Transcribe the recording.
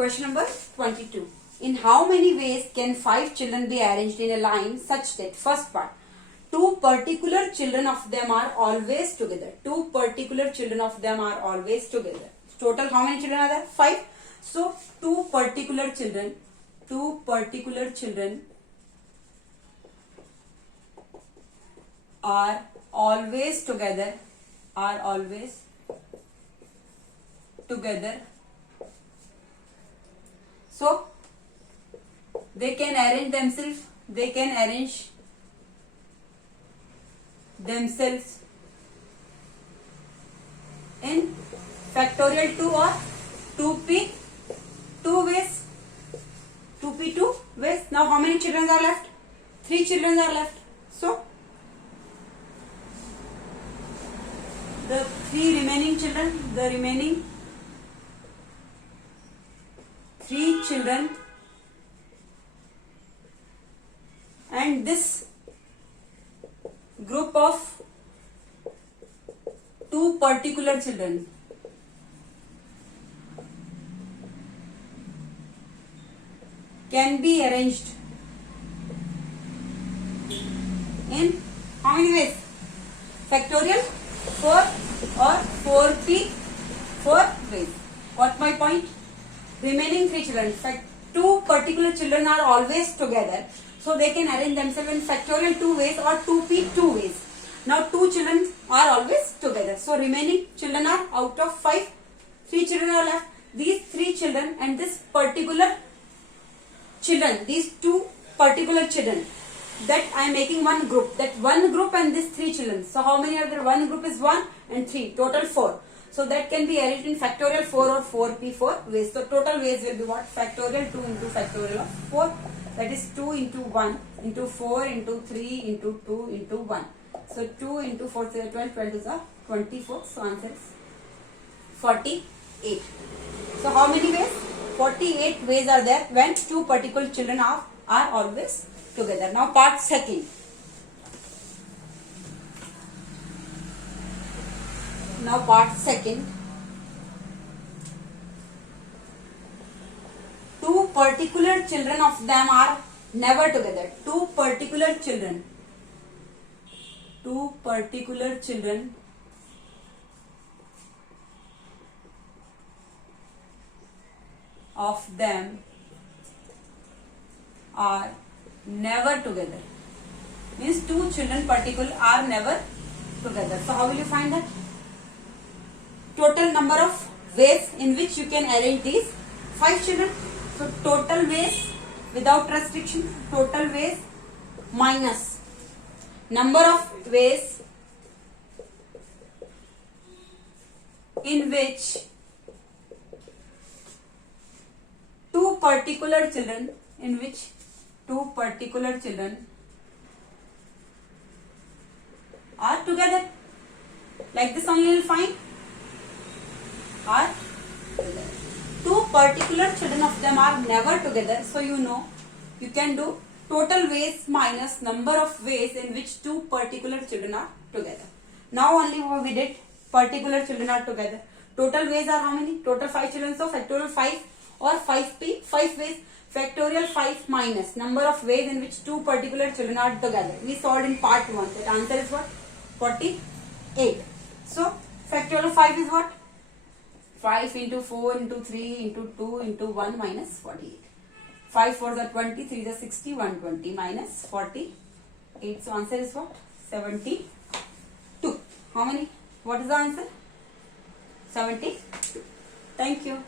Question number 22. In how many ways can 5 children be arranged in a line such that first part, 2 particular children of them are always together. 2 particular children of them are always together. Total how many children are there? 5. So 2 particular children are always together. So they can arrange themselves. In factorial 2 or 2p 2 ways. 2p 2 ways. Now how many children are left? 3 children are left. So the remaining 3 children and this group of 2 particular children can be arranged in how many ways? Factorial 4 or 4p 4 ways. Got my point? Remaining 3 children, 2 particular children are always together, so they can arrange themselves in factorial 2 ways or 2p 2 ways. Now 2 children are always together, so remaining children are out of 5, 3 children are left. These 3 children and this particular children, these 2 particular children, that I am making one group, that one group and these 3 children. So how many are there? One group is 1 and 3, total 4. So that can be arranged in factorial 4 or 4p 4 ways. So total ways will be what? Factorial 2 into factorial of 4. That is 2 into 1 into 4 into 3 into 2 into 1. So 2 into 4 is 12, 12 is 24. So answer is 48. So how many ways? 48 ways are there when 2 particular children are always together. Now part second. Two particular children of them are never together. 2 particular children of them are never together. Means 2 children particular are never together. So how will you find that? Total number of ways in which you can arrange these 5 children. So total ways without restriction, total ways minus number of ways in which 2 particular children are together. Like this only you will find are together. 2 particular children of them are never together. So you know you can do total ways minus number of ways in which 2 particular children are together. Now only what we did, particular children are together. Total ways are how many? Total 5 children. So factorial 5 or 5p 5 ways. Factorial 5 minus number of ways in which 2 particular children are together. We solved in part 1. That answer is what? 48. So factorial 5 is what? 5 into 4 into 3 into 2 into 1 minus 48. 5 4 is 20, 3 is 60, 120 minus 48. So answer is what? 72. How many? What is the answer? 72. Thank you.